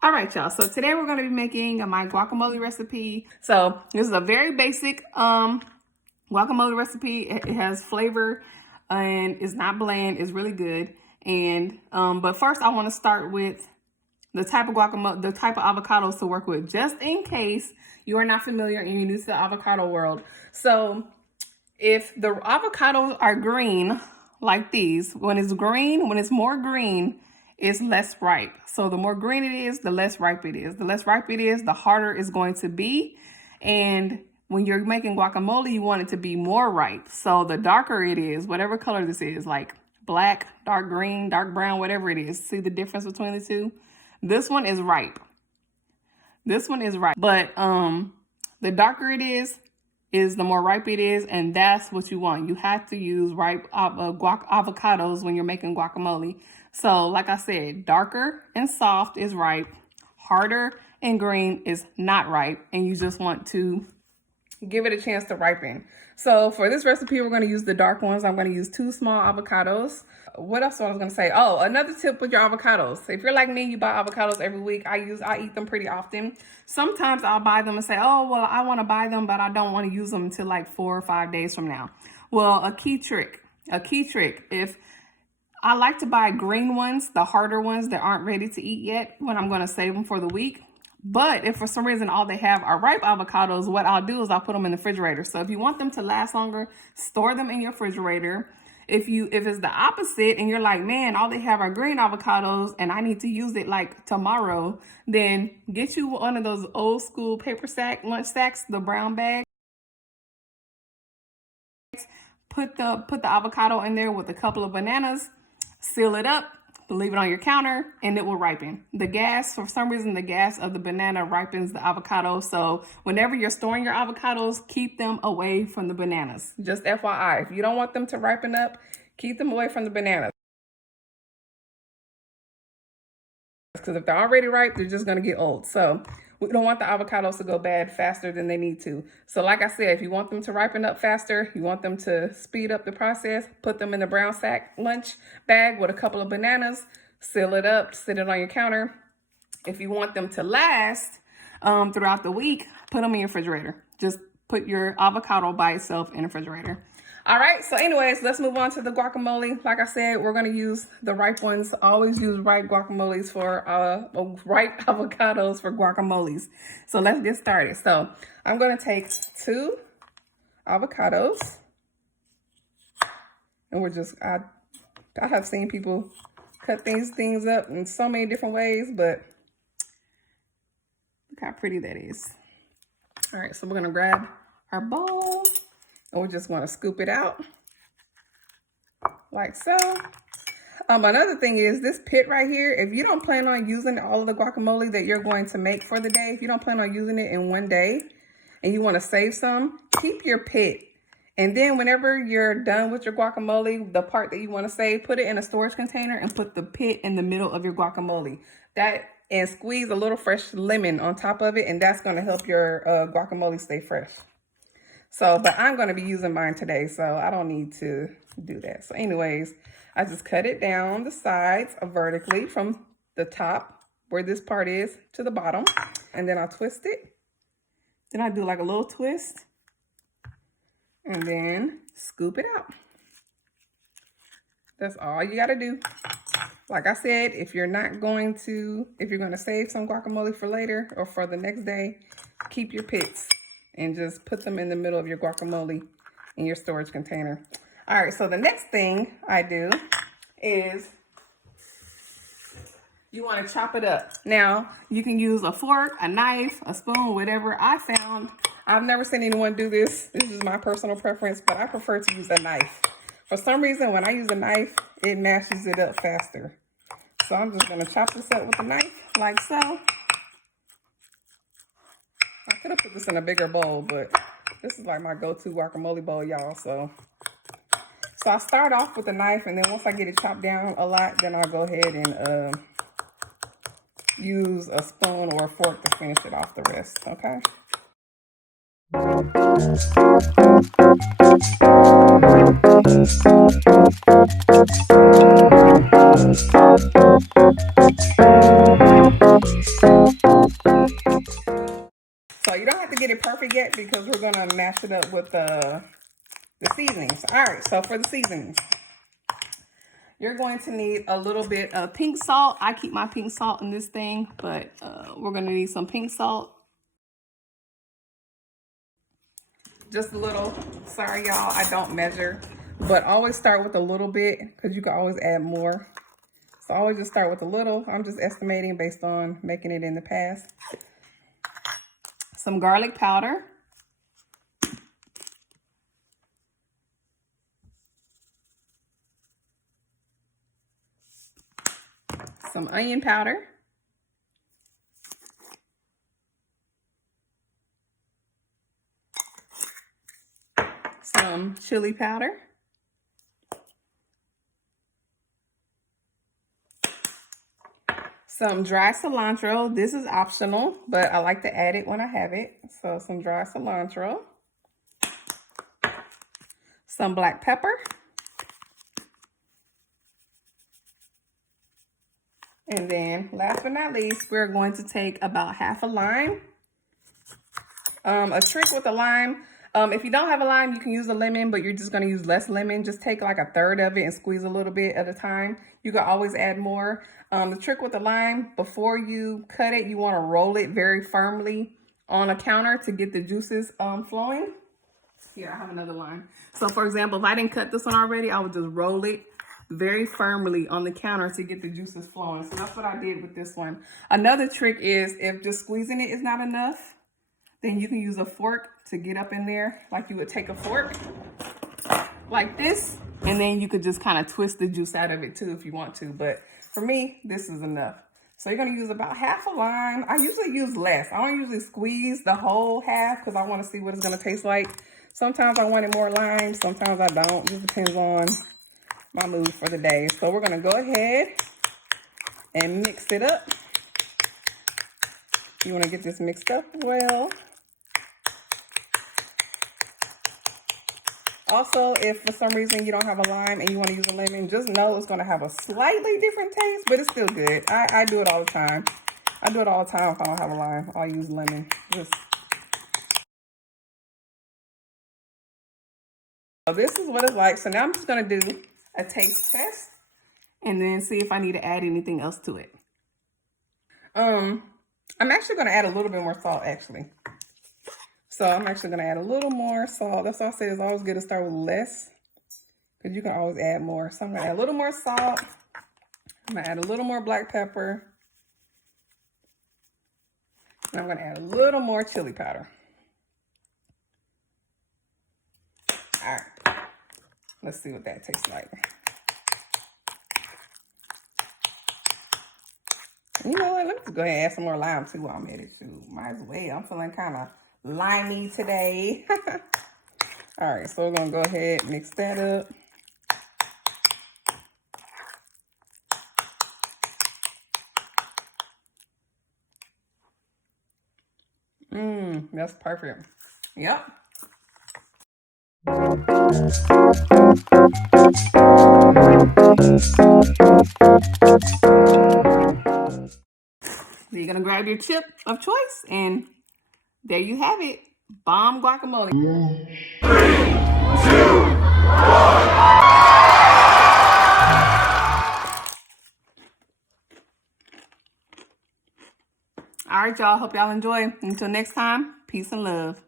All right, y'all. So today we're going to be making my guacamole recipe. So this is a very basic guacamole recipe. It has flavor and it's not bland. It's really good. And but first I want to start with the type of guacamole, the type of avocados to work with, just in case you are not familiar and you're new to the avocado world. So if the avocados are green like these, when it's more green, it's less ripe. So the more green it is, the less ripe it is. The less ripe it is, the harder it's going to be. And when you're making guacamole, you want it to be more ripe. So the darker it is, whatever color this is, like black, dark green, dark brown, whatever it is. See the difference between the two? This one is ripe. This one is ripe. But the darker it is the more ripe it is, and that's what you want. You have to use ripe avocados when you're making guacamole. So like I said, darker and soft is ripe, harder and green is not ripe, and you just want to give it a chance to ripen. So for this recipe, we're going to use the dark ones. I'm going to use 2 small avocados. What else was I going to say? Oh, another tip with your avocados. If you're like me, you buy avocados every week. I eat them pretty often. Sometimes I'll buy them and say, oh, well, I want to buy them, but I don't want to use them until like 4 or 5 days from now. Well, a key trick, if I like to buy green ones, the harder ones that aren't ready to eat yet, when I'm going to save them for the week. But if for some reason all they have are ripe avocados, what I'll do is I'll put them in the refrigerator. So if you want them to last longer, store them in your refrigerator. If it's the opposite and you're like, man, all they have are green avocados and I need to use it like tomorrow, then get you one of those old school paper lunch sacks, the brown bag. Put the avocado in there with a couple of bananas, seal it up, leave it on your counter, and it will ripen. The gas, for some reason, the gas of the banana ripens the avocado. So whenever you're storing your avocados, keep them away from the bananas. Just FYI, if you don't want them to ripen up, keep them away from the bananas. Because if they're already ripe, they're just going to get old. So we don't want the avocados to go bad faster than they need to. So like I said, if you want them to ripen up faster, you want them to speed up the process, put them in the brown sack lunch bag with a couple of bananas, seal it up, sit it on your counter. If you want them to last throughout the week, put them in your refrigerator. Just put your avocado by itself in the refrigerator. All right, so anyways, let's move on to the guacamole. Like I said, we're going to use the ripe ones. Always use ripe guacamoles for, ripe avocados for guacamoles. So let's get started. So I'm going to take 2 avocados. And we're just, I have seen people cut these things up in so many different ways, but look how pretty that is. All right, so we're going to grab our bowl. And we're just going to scoop it out like so. Another thing is this pit right here. If you don't plan on using all of the guacamole that you're going to make for the day, if you don't plan on using it in one day and you want to save some, keep your pit. And then whenever you're done with your guacamole, the part that you want to save, put it in a storage container and put the pit in the middle of your guacamole. And squeeze a little fresh lemon on top of it, and that's going to help your guacamole stay fresh. So, but I'm going to be using mine today, so I don't need to do that. So anyways, I just cut it down the sides vertically from the top where this part is to the bottom. And then I twist it. Then I do like a little twist. And then scoop it out. That's all you got to do. Like I said, if you're going to save some guacamole for later or for the next day, keep your pits. And just put them in the middle of your guacamole in your storage container. All right, so the next thing I do is you want to chop it up. Now, you can use a fork, a knife, a spoon, whatever. I've never seen anyone do this. This is my personal preference, but I prefer to use a knife. For some reason, when I use a knife, it mashes it up faster. So I'm just going to chop this up with a knife like so. I could have put this in a bigger bowl, but this is like my go-to guacamole bowl, y'all. So I start off with a knife, and then once I get it chopped down a lot, then I'll go ahead and use a spoon or a fork to finish it off the rest, okay? because we're gonna mash it up with the seasonings. All right, so for the seasonings, you're going to need a little bit of pink salt. I keep my pink salt in this thing, but we're gonna need some pink salt. Just a little. Sorry, y'all, I don't measure, but always start with a little bit because you can always add more. So always just start with a little. I'm just estimating based on making it in the past. Some garlic powder. Some onion powder. Some chili powder. Some dry cilantro. This is optional, but I like to add it when I have it. So some dry cilantro. Some black pepper. And then last but not least, we're going to take about half a lime. A trick with a lime, if you don't have a lime, you can use a lemon, but you're just going to use less lemon. Just take like a third of it and squeeze a little bit at a time. You can always add more. The trick with the lime, before you cut it, you want to roll it very firmly on a counter to get the juices flowing. Here, I have another lime. So for example, if I didn't cut this one already, I would just roll it very firmly on the counter to get the juices flowing. So that's what I did with this one. Another trick is if just squeezing it is not enough, then you can use a fork to get up in there. Like you would take a fork like this, and then you could just kind of twist the juice out of it too if you want to. But for me, this is enough. So you're gonna use about half a lime. I usually use less. I don't usually squeeze the whole half because I want to see what it's gonna taste like. Sometimes I wanted more lime, sometimes I don't. It just depends on my mood for the day. So we're gonna go ahead and mix it up. You wanna get this mixed up well. Also, if for some reason you don't have a lime and you wanna use a lemon, just know it's gonna have a slightly different taste, but it's still good. I do it all the time. I do it all the time if I don't have a lime. I'll use lemon. So this is what it's like. So now I'm just gonna do a taste test and then see if I need to add anything else to it. I'm actually gonna add a little bit more salt actually. So I'm actually gonna add a little more salt. That's why I say it's always good to start with less because you can always add more. So I'm gonna add a little more salt. I'm gonna add a little more black pepper. And I'm gonna add a little more chili powder. All right, let's see what that tastes like. You know what? Let me just go ahead and add some more lime too while I'm at it too. Might as well. I'm feeling kind of limey today. All right, so we're gonna go ahead and mix that up. That's perfect. Yep. So you're gonna grab your chip of choice, and there you have it. Bomb guacamole. 3, 2, 1. All right, y'all. Hope y'all enjoy. Until next time, peace and love.